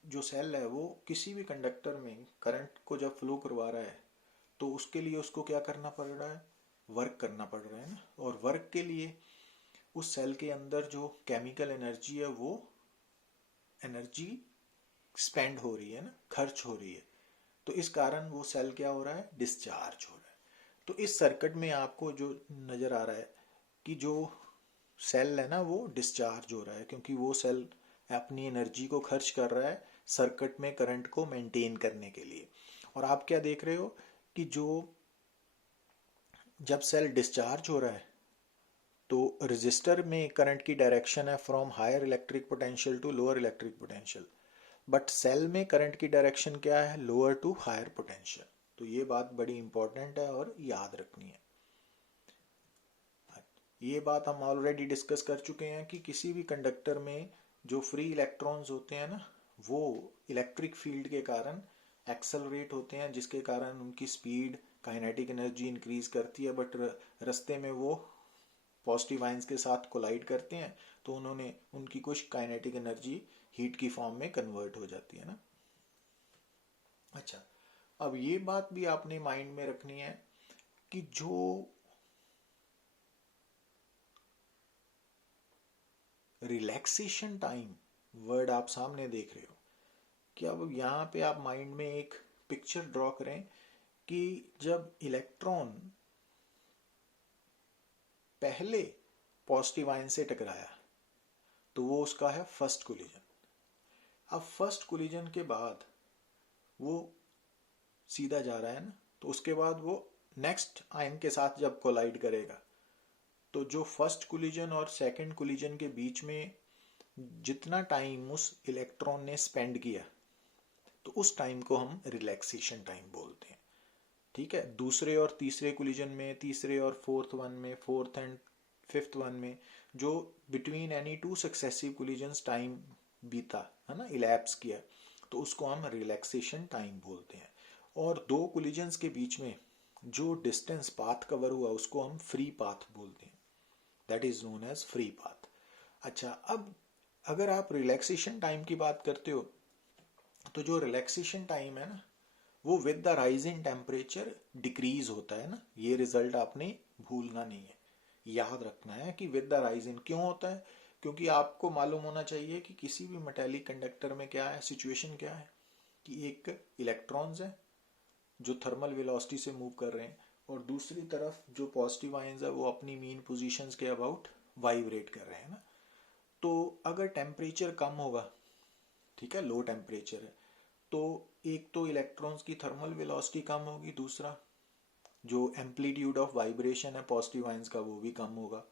जो सेल है वो किसी भी कंडक्टर में करंट को जब फ्लो करवा रहा है तो उसके लिए उसको क्या करना पड़ रहा है, वर्क करना पड़ रहा है ना। और वर्क के लिए उस सेल के अंदर जो केमिकल एनर्जी है वो एनर्जी स्पेंड हो रही है ना, खर्च हो रही है। तो इस कारण वो सेल क्या हो रहा है, डिस्चार्ज हो रहा है। तो इस सर्किट में आपको जो नजर आ रहा है कि जो सेल है ना वो डिस्चार्ज हो रहा है, क्योंकि वो सेल अपनी एनर्जी को खर्च कर रहा है सर्किट में करंट को मेंटेन करने के लिए। और आप क्या देख रहे हो कि जो जब सेल डिस्चार्ज हो रहा है तो रजिस्टर में करंट की डायरेक्शन है from higher electric potential to lower electric potential, but cell में करंट की डायरेक्शन क्या है, लोअर टू हायर पोटेंशियल। तो ये बात बड़ी इंपॉर्टेंट है और याद रखनी है। ये बात हम ऑलरेडी डिस्कस कर चुके हैं कि किसी भी कंडक्टर में जो फ्री इलेक्ट्रॉन्स होते हैं ना वो इलेक्ट्रिक फील्ड के कारण एक्सेलरेट होते हैं, जिसके कारण उनकी स्पीड काइनेटिक एनर्जी इंक्रीज करती है, बट रास्ते में वो पॉजिटिव आयंस के साथ कोलाइड करते हैं तो उन्होंने उनकी कुछ काइनेटिक एनर्जी हीट की फॉर्म में कन्वर्ट हो जाती है ना। अच्छा, अब ये बात भी आपने माइंड में रखनी है कि जो रिलैक्सेशन टाइम वर्ड आप सामने देख रहे हो, कि अब यहाँ पे आप माइंड में एक पिक्चर ड्रॉ करें कि जब इलेक्ट्रॉन पहले पॉजिटिव आयन से टकराया तो वो उसका है फर्स्ट कोलिजन। अब फर्स्ट कोलिजन के बाद वो सीधा जा रहा है ना, तो उसके बाद वो नेक्स्ट आयन के साथ जब कोलाइड करेगा तो जो फर्स्ट कोलिजन और सेकंड कोलिजन के बीच में जितना टाइम उस इलेक्ट्रॉन ने स्पेंड किया तो उस टाइम को हम रिलैक्सेशन टाइम बोलते हैं। ठीक है, दूसरे और तीसरे कोलिजन में, तीसरे और फोर्थ वन में, फोर्थ एंड फिफ्थ वन में जो between any two successive collisions time बीता है ना, इलैप्स किया, तो उसको हम रिलैक्सेशन टाइम बोलते हैं। और दो कोलिजन्स के बीच में जो डिस्टेंस पाथ कवर हुआ उसको हम फ्री पाथ बोलते हैं, that is known as free path. अच्छा, अब अगर आप रिलैक्सेशन टाइम की बात करते हो तो जो रिलैक्सेशन टाइम है ना वो with the rise in temperature decrease होता है ना, ये रिजल्ट आपने भूलना नहीं है, याद रखना है कि विद द राइज इन क्यों होता है, क्योंकि आपको मालूम होना चाहिए कि किसी भी मेटेलिक कंडक्टर में क्या है, सिचुएशन क्या है कि एक इलेक्ट्रॉन्स है जो थर्मल वेलोसिटी से मूव कर रहे हैं और दूसरी तरफ जो पॉजिटिव आयंस है वो अपनी मीन पोजीशंस के अबाउट वाइब्रेट कर रहे हैं ना। तो अगर टेम्परेचर कम होगा, ठीक है, लो टेम्परेचर है, तो एक तो इलेक्ट्रॉन्स की थर्मल वेलोसिटी कम होगी, दूसरा जो एम्पलीट्यूड ऑफ वाइब्रेशन है पॉजिटिव आयंस का वो भी कम होगा,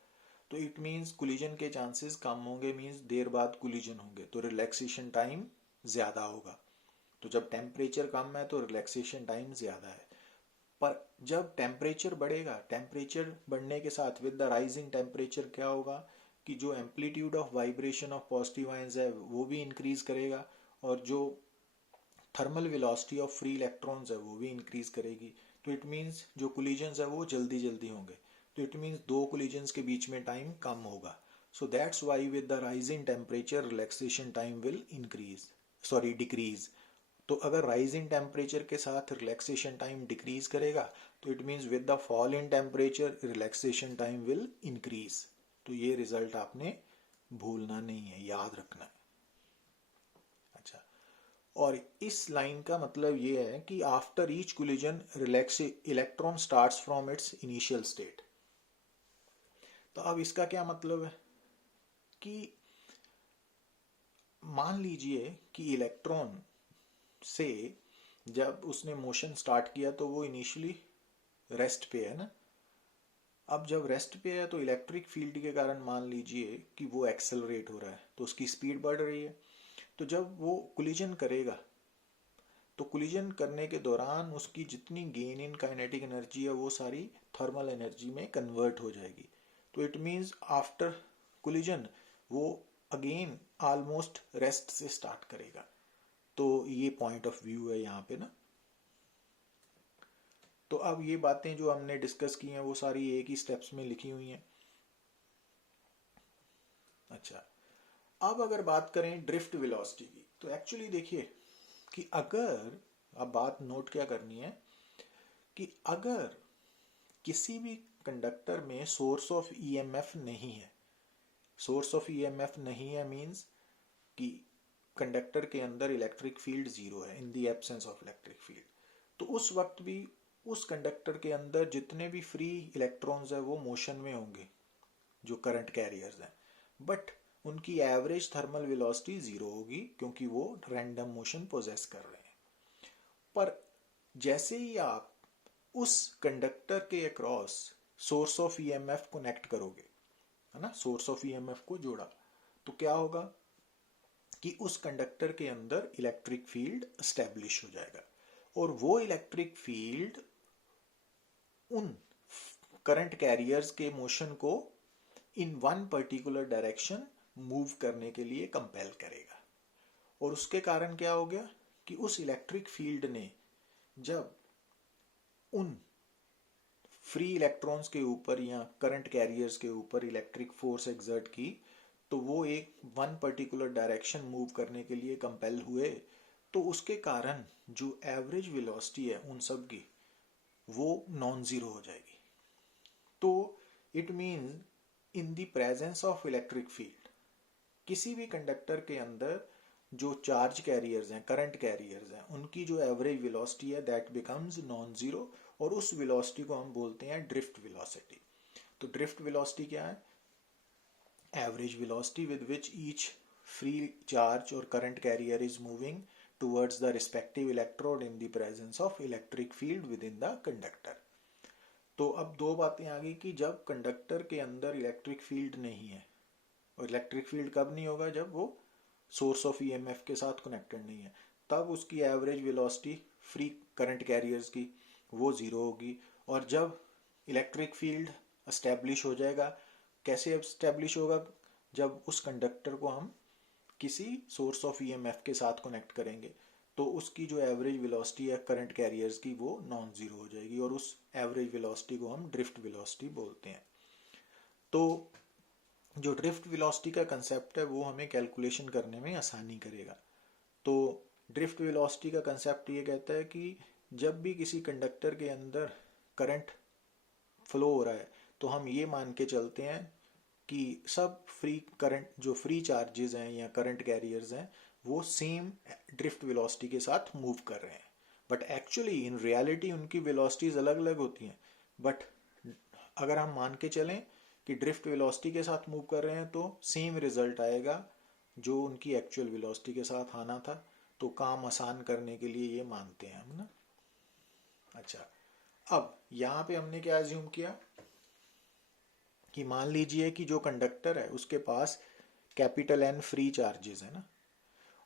तो इट मीन्स कोलिजन के चांसेस कम होंगे, मीन्स देर बाद कोलिजन होंगे, तो रिलैक्सेशन टाइम ज़्यादा होगा। तो जब टेम्परेचर कम है तो रिलैक्सेशन टाइम ज़्यादा है। पर जब टेम्परेचर बढ़ेगा, टेम्परेचर बढ़ने के साथ विद द राइजिंग टेम्परेचर क्या होगा कि जो amplitude of vibration of positive ions है वो भी इंक्रीज करेगा और जो thermal velocity of free electrons है वो भी इंक्रीज करेगी। तो इट मीन्स जो कोलिजन्स है वो जल्दी जल्दी होंगे, तो इट मीन्स दो कोलिजन्स के बीच में टाइम कम होगा। So that's why with the rising temperature relaxation time will increase, sorry decrease. तो अगर राइज इन टेम्परेचर के साथ रिलैक्सेशन टाइम डिक्रीज करेगा तो it means with the fall in temperature relaxation time will increase. तो ये result आपने भूलना नहीं है, याद रखना है। अच्छा, और इस लाइन का मतलब ये है कि after each collision relax electron starts from its initial state. तो अब इसका क्या मतलब है कि मान लीजिए कि इलेक्ट्रॉन से जब उसने मोशन स्टार्ट किया तो वो इनिशियली रेस्ट पे है ना। अब जब रेस्ट पे है तो इलेक्ट्रिक फील्ड के कारण मान लीजिए कि वो एक्सेलरेट हो रहा है तो उसकी स्पीड बढ़ रही है। तो जब वो कोलिजन करेगा तो कोलिजन करने के दौरान उसकी जितनी गेन इन काइनेटिक एनर्जी है वो सारी थर्मल एनर्जी में कन्वर्ट हो जाएगी। तो इट मीन्स आफ्टर कोलिजन वो अगेन ऑलमोस्ट रेस्ट से स्टार्ट करेगा। तो ये पॉइंट ऑफ व्यू है यहाँ पे ना। तो अब ये बातें जो हमने डिस्कस की हैं वो सारी एक ही स्टेप्स में लिखी हुई हैं। अच्छा, अब अगर बात करें ड्रिफ्ट वेलोसिटी की तो एक्चुअली देखिए कि अगर, अब बात नोट क्या करनी है कि अगर किसी भी कंडक्टर में सोर्स ऑफ ईएमएफ नहीं है, सोर्स ऑफ ईएमएफ नहीं है मींस कि कंडक्टर के अंदर इलेक्ट्रिक फील्ड जीरो है, इन the absence of electric field, तो उस वक्त भी उस कंडक्टर के अंदर जितने भी फ्री इलेक्ट्रॉन्स है वो मोशन में होंगे जो करंट कैरियर्स हैं, बट उनकी एवरेज थर्मल वेलोसिटी जीरो होगी क्योंकि वो रैंडम मोशन पोजेस कर रहे हैं। पर जैसे ही आप उस कंडक्टर के across source of EMF connect करोगे, है ना, सोर्स ऑफ ईएमएफ को जोड़ा, तो क्या होगा कि उस कंडक्टर के अंदर इलेक्ट्रिक फील्ड एस्टेब्लिश हो जाएगा और वो इलेक्ट्रिक फील्ड उन करंट कैरियर्स के मोशन को in one particular direction move करने के लिए कंपेल करेगा। और उसके कारण क्या हो गया कि उस इलेक्ट्रिक फील्ड ने जब उन फ्री इलेक्ट्रॉन्स के ऊपर या करंट कैरियर्स के ऊपर इलेक्ट्रिक फोर्स एक्सर्ट की तो वो एक वन पर्टिकुलर डायरेक्शन मूव करने के लिए कंपेल हुए, तो उसके कारण जो एवरेज वेलोसिटी है उन सब की वो नॉन जीरो हो जाएगी। तो it mean in the presence of electric field किसी भी कंडक्टर के अंदर जो चार्ज कैरियर्स हैं, करंट कैरियर्स हैं, उनकी जो एवरेज वेलोसिटी है दैट बिकम्स नॉन जीरो और उस वेलोसिटी को हम बोलते हैं ड्रिफ्ट वेलोसिटी। तो तो ड्रिफ्ट वेलोसिटी क्या है? Average velocity with which each free charge or current carrier is moving towards the respective electrode in the presence of electric field within the conductor. तो अब दो बातें आ गई कि जब कंडक्टर के अंदर इलेक्ट्रिक फील्ड नहीं है, और इलेक्ट्रिक फील्ड कब नहीं होगा? जब वो सोर्स ऑफ ईएमएफ के साथ कनेक्टेड नहीं है, तब उसकी average velocity free current carriers की वो जीरो होगी। और जब इलेक्ट्रिक फील्ड एस्टेब्लिश हो जाएगा, कैसे एस्टेब्लिश होगा? जब उस कंडक्टर को हम किसी सोर्स ऑफ ईएमएफ के साथ कनेक्ट करेंगे, तो उसकी जो एवरेज वेलोसिटी है करंट कैरियर्स की वो नॉन जीरो हो जाएगी, और उस एवरेज वेलोसिटी को हम ड्रिफ्ट वेलोसिटी बोलते हैं। तो जो ड्रिफ्ट वेलोसिटी का कंसेप्ट है वो हमें कैलकुलेशन करने में आसानी करेगा। तो ड्रिफ्ट वेलोसिटी का कंसेप्ट ये कहता है कि जब भी किसी कंडक्टर के अंदर करंट फ्लो हो रहा है, तो हम ये मान के चलते हैं कि सब फ्री करंट, जो फ्री चार्जेस हैं या करंट कैरियर्स हैं, वो सेम ड्रिफ्ट वेलोसिटी के साथ मूव कर रहे हैं। बट एक्चुअली इन रियलिटी उनकी वेलोसिटीज अलग अलग होती हैं। बट अगर हम मान के चलें कि ड्रिफ्ट वेलोसिटी के साथ मूव कर रहे हैं, तो सेम रिजल्ट आएगा जो उनकी एक्चुअल वेलोसिटी के साथ आना था। तो काम आसान करने के लिए ये मानते हैं हम ना। अच्छा, अब यहाँ पे हमने क्या एज्यूम किया कि मान लीजिए कि जो कंडक्टर है उसके पास कैपिटल एन फ्री चार्जेस है ना,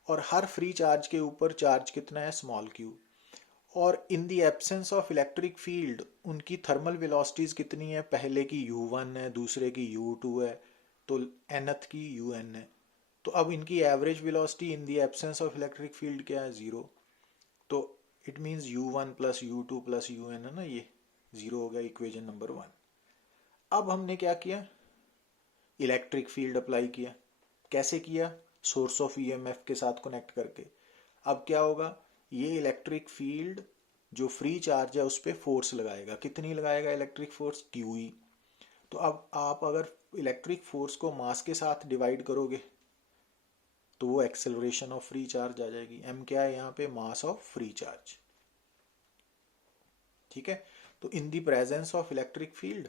और हर फ्री चार्ज के ऊपर चार्ज कितना है? Small Q. और in the absence of electric field उनकी थर्मल वेलोसिटीज कितनी है? पहले की u1 है, दूसरे की u2 है, तो nth की un है। तो अब इनकी average velocity in the absence of electric field क्या है? जीरो। तो it means u1 plus u2 plus un है ना, ये जीरो हो गया, इक्वेशन नंबर 1। अब हमने क्या किया? इलेक्ट्रिक फील्ड अप्लाई किया। कैसे किया? सोर्स ऑफ ईएमएफ के साथ कनेक्ट करके। अब क्या होगा? ये इलेक्ट्रिक फील्ड जो फ्री चार्ज है उस पर फोर्स लगाएगा। कितनी लगाएगा इलेक्ट्रिक फोर्स? QE। तो अब आप अगर इलेक्ट्रिक फोर्स को मास के साथ डिवाइड करोगे तो वो एक्सेलरेशन ऑफ फ्री चार्ज आ जाएगी। m क्या है यहाँ पे? Mass of free charge. ठीक है, तो in the presence of electric field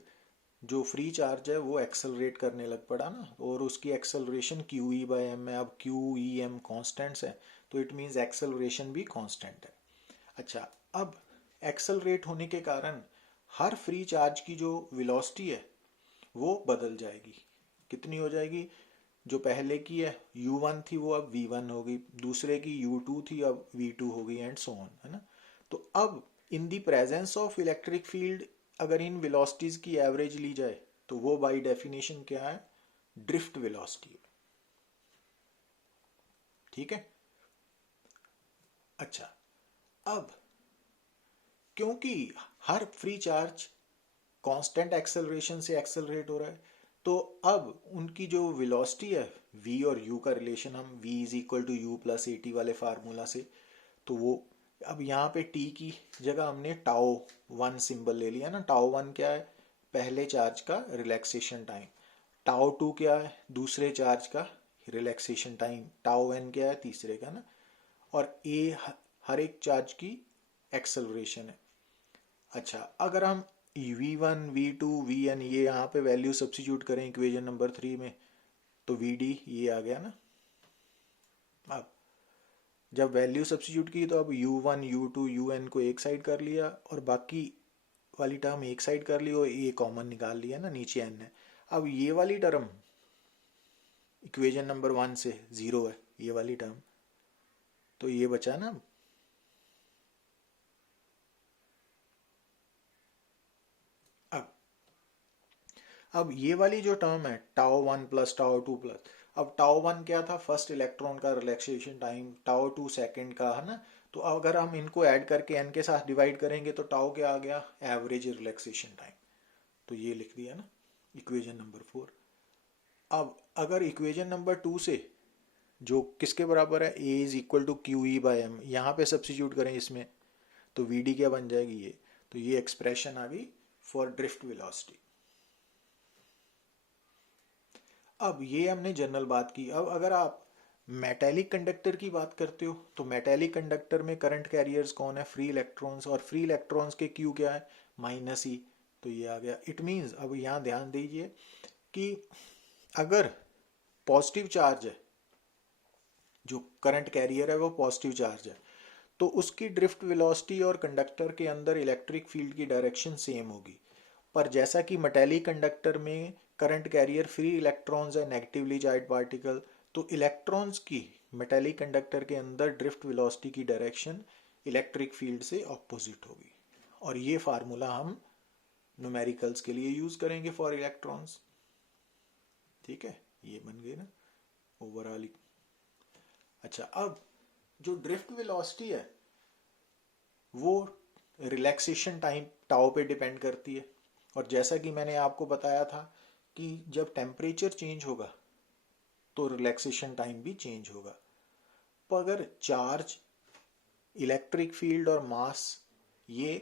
जो फ्री चार्ज है वो एक्सेलरेट करने लग पड़ा ना, और उसकी एक्सेलरेशन QE बाय m है। अब QE m कॉन्स्टेंट्स है, तो इट मीन्स एक्सेलरेशन भी कॉन्स्टेंट है। अच्छा, अब एक्सेलरेट होने के कारण हर फ्री चार्ज की जो वेलोसिटी है वो बदल जाएगी। कितनी हो जाएगी? जो पहले की है u1 थी वो अब v1 हो गई, दूसरे की u2 थी अब v2 हो गई, एंड सो ऑन, है ना। तो अब in the presence of electric field अगर इन वेलोसिटीज की एवरेज ली जाए तो वो बाय डेफिनेशन क्या है? Drift velocity. ठीक है। अच्छा, अब क्योंकि हर फ्री चार्ज कांस्टेंट एक्सेलरेशन से एक्सेलरेट हो रहा है, तो अब उनकी जो वेलोसिटी है v और u का रिलेशन हम v is equal to u plus a t वाले फार्मूला से, तो वो अब यहाँ पे t की जगह हमने टाउ 1 सिंबल ले लिया ना। टाउ 1 क्या है? पहले चार्ज का रिलैक्सेशन टाइम। टाउ 2 क्या है? दूसरे चार्ज का रिलैक्सेशन टाइम। टाउ n क्या है? तीसरे का ना। और a हर एक चार्ज की एक्सेलरेशन है। अच्छा, अगर हम v1 v2 vn ये यहाँ पे वैल्यू सब्स्टिट्यूट करें इक्वेशन नंबर 3 में, तो vd ये आ गया ना। अब जब वैल्यू सब्स्टिट्यूट की तो अब u1 u2 un को एक साइड कर लिया और बाकी वाली टर्म एक साइड कर ली और ये कॉमन निकाल लिया ना, नीचे n है। अब ये वाली टर्म इक्वेशन नंबर 1 से जीरो है, ये वाली टर्म, तो ये बचा ना। अब ये वाली जो टर्म है टाउ 1 प्लस टाउ 2 प्लस, अब टाउ 1 क्या था? फर्स्ट इलेक्ट्रॉन का रिलैक्सेशन टाइम। टाउ 2 सेकंड का, है ना। तो अगर हम इनको ऐड करके n के साथ डिवाइड करेंगे तो टाउ क्या आ गया? Average relaxation time. तो ये लिख दिया ना इक्वेशन नंबर 4। अब अगर इक्वेशन नंबर 2 से जो किसके बराबर है? a is equal to q e by m, यहाँ पे सब्स्टिट्यूट करें इसमें, तो vd क्या बन जाएगी? ये तो ये एक्सप्रेशन आ गई फॉर ड्रिफ्ट वेलोसिटी। अब ये हमने जनरल बात की। अब अगर आप मेटेलिक कंडक्टर की बात करते हो तो मेटेलिक कंडक्टर में करंट कैरियर्स कौन है? Free electrons. और फ्री इलेक्ट्रॉन्स के क्यू क्या है? -e। तो ये आ गया। इट मीन्स, अब यहाँ ध्यान दीजिए कि अगर पॉजिटिव चार्ज है, जो करंट कैरियर है वो पॉजिटिव चार्ज है, तो उसकी ड्रिफ्ट वेलोसिटी और कंडक्टर के अंदर इलेक्ट्रिक फील्ड की डायरेक्शन सेम होगी। पर जैसा कि मेटेलिक कंडक्टर में करंट कैरियर फ्री इलेक्ट्रॉन्स है, नेगेटिवली चार्ज पार्टिकल, तो इलेक्ट्रॉन्स की मेटेलिक कंडक्टर के अंदर ड्रिफ्ट वेलोसिटी की डायरेक्शन इलेक्ट्रिक फील्ड से ऑपोजिट होगी। और ये फार्मूला हम न्यूमेरिकल्स के लिए यूज करेंगे फॉर इलेक्ट्रॉन्स। ठीक है, ये बन गई ना ओवरऑल। अच्छा, अब जो ड्रिफ्ट वेलोसिटी है वो रिलैक्सेशन टाइम टाउ पे डिपेंड करती है। और जैसा कि मैंने आपको बताया था कि जब टेम्परेचर चेंज होगा तो रिलैक्सेशन टाइम भी चेंज होगा। पर अगर चार्ज, इलेक्ट्रिक फील्ड और मास ये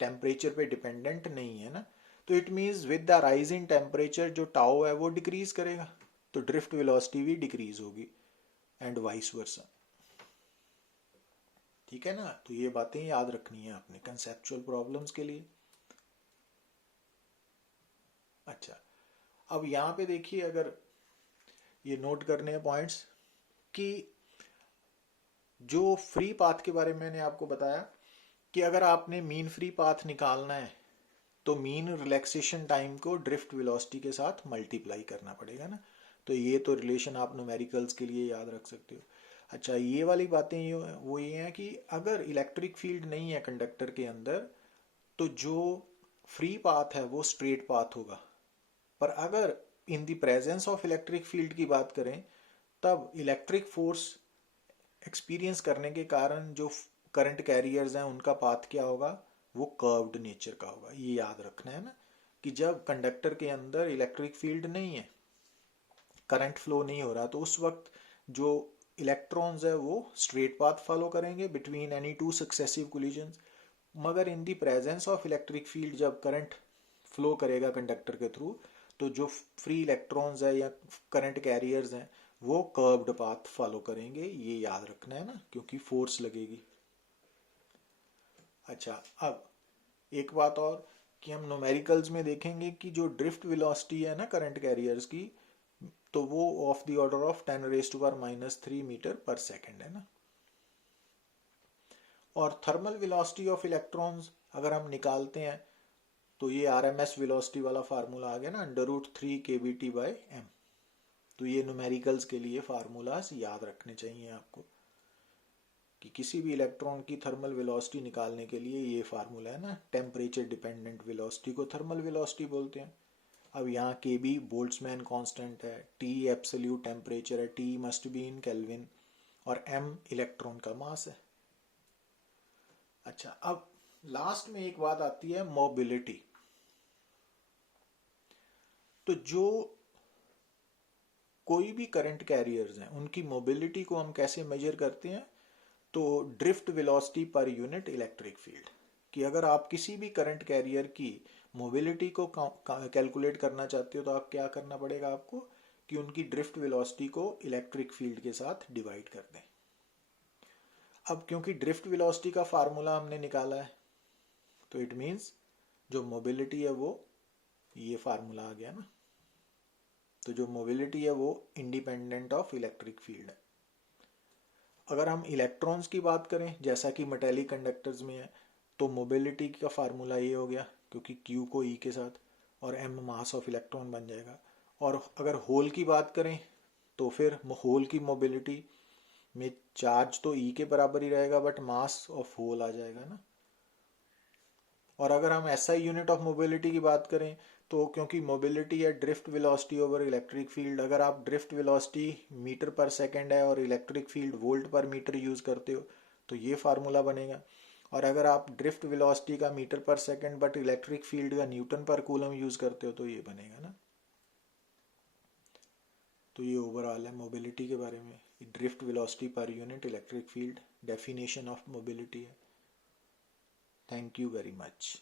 टेम्परेचर पे डिपेंडेंट नहीं है ना, तो it means with the rise in temperature जो टाउ है वो डिक्रीज करेगा, तो ड्रिफ्ट वेलोसिटी भी डिक्रीज होगी एंड वाइस वर्सा। ठीक है ना, तो ये बातें याद रखनी है आपने कंसेप्चुअल प्रॉब्लम्स के लिए। अच्छा, अब यहां पे देखिए, अगर ये नोट करने हैं पॉइंट्स कि जो फ्री पाथ के बारे में मैंने आपको बताया कि अगर आपने मीन फ्री पाथ निकालना है तो मीन रिलैक्सेशन टाइम को ड्रिफ्ट वेलोसिटी के साथ मल्टीप्लाई करना पड़ेगा ना। तो ये तो रिलेशन आप न्यूमेरिकल्स के लिए याद रख सकते हो। अच्छा, ये वाली बातें ये हैं कि अगर इलेक्ट्रिक फील्ड नहीं है कंडक्टर के अंदर तो जो फ्री पाथ है वो स्ट्रेट पाथ होगा। पर अगर in the presence of electric field की बात करें तब इलेक्ट्रिक फोर्स एक्सपीरियंस करने के कारण जो करंट कैरियर्स हैं उनका पाथ क्या होगा, वो कर्व्ड नेचर का होगा। ये याद रखना है ना कि जब कंडक्टर के अंदर इलेक्ट्रिक फील्ड नहीं है, करंट फ्लो नहीं हो रहा, तो उस वक्त जो इलेक्ट्रॉन्स है वो स्ट्रेट पाथ फॉलो करेंगे between any two successive collisions. मगर in the presence of electric field जब करंट फ्लो करेगा कंडक्टर के थ्रू तो जो फ्री इलेक्ट्रॉन्स है या करंट कैरियर्स हैं वो कर्व्ड पाथ फॉलो करेंगे। ये याद रखना है ना, क्योंकि फोर्स लगेगी। अच्छा, अब एक बात और कि हम न्यूमेरिकल्स में देखेंगे कि जो ड्रिफ्ट वेलोसिटी है ना करंट कैरियर्स की, तो वो of the order of 10⁻³ metre per second है ना। और थर्मल वेलोसिटी ऑफ इलेक्ट्रॉन्स अगर हम निकालते हैं तो ये आरएमएस वेलोसिटी वाला फार्मूला आ गया ना, √3 kBT/m। तो ये न्यूमेरिकल्स के लिए फार्मूलाज याद रखने चाहिए आपको कि किसी भी इलेक्ट्रॉन की थर्मल वेलोसिटी निकालने के लिए ये फार्मूला है ना, टेम्परेचर डिपेंडेंट वेलोसिटी को थर्मल वेलोसिटी बोलते हैं। अब यहाँ के बी बोल्ट्जमैन कांस्टेंट है, टी एब्सोल्यूट टेम्परेचर है, T must be in kelvin, और एम इलेक्ट्रॉन का मास है। अच्छा, अब लास्ट में एक बात आती है मोबिलिटी। तो जो कोई भी करंट कैरियर्स हैं उनकी मोबिलिटी को हम कैसे मेजर करते हैं, तो drift velocity per unit electric field. कि अगर आप किसी भी करंट कैरियर की मोबिलिटी को कैलकुलेट करना चाहते हो तो आप क्या करना पड़ेगा आपको कि उनकी ड्रिफ्ट वेलोसिटी को इलेक्ट्रिक फील्ड के साथ डिवाइड कर दें। अब क्योंकि ड्रिफ्ट वेलोसिटी का फार्मूला हमने निकाला है तो इट मीन्स जो मोबिलिटी है वो ये फार्मूला आ गया ना। तो जो मोबिलिटी है वो इंडिपेंडेंट ऑफ इलेक्ट्रिक फील्ड है। अगर हम इलेक्ट्रॉन्स की बात करें जैसा कि मेटेलिक कंडक्टर्स में है तो मोबिलिटी का फार्मूला ये हो गया, क्योंकि Q को E के साथ, और M मास ऑफ इलेक्ट्रॉन बन जाएगा। और अगर होल की बात करें तो फिर होल की मोबिलिटी में चार्ज तो E के बराबर ही रहेगा बट मास ऑफ होल आ जाएगा ना। और अगर हम SI यूनिट ऑफ मोबिलिटी की बात करें तो क्योंकि मोबिलिटी है drift velocity over electric field, अगर आप drift velocity metre per second है और इलेक्ट्रिक फील्ड वोल्ट पर मीटर यूज करते हो तो ये फार्मूला बनेगा। और अगर आप ड्रिफ्ट वेलोसिटी का metre per second but electric field का न्यूटन पर कूलम यूज करते हो तो ये बनेगा ना। तो ये ओवरऑल है मोबिलिटी के बारे में, drift velocity per unit electric field, definition of mobility है। Thank you very much.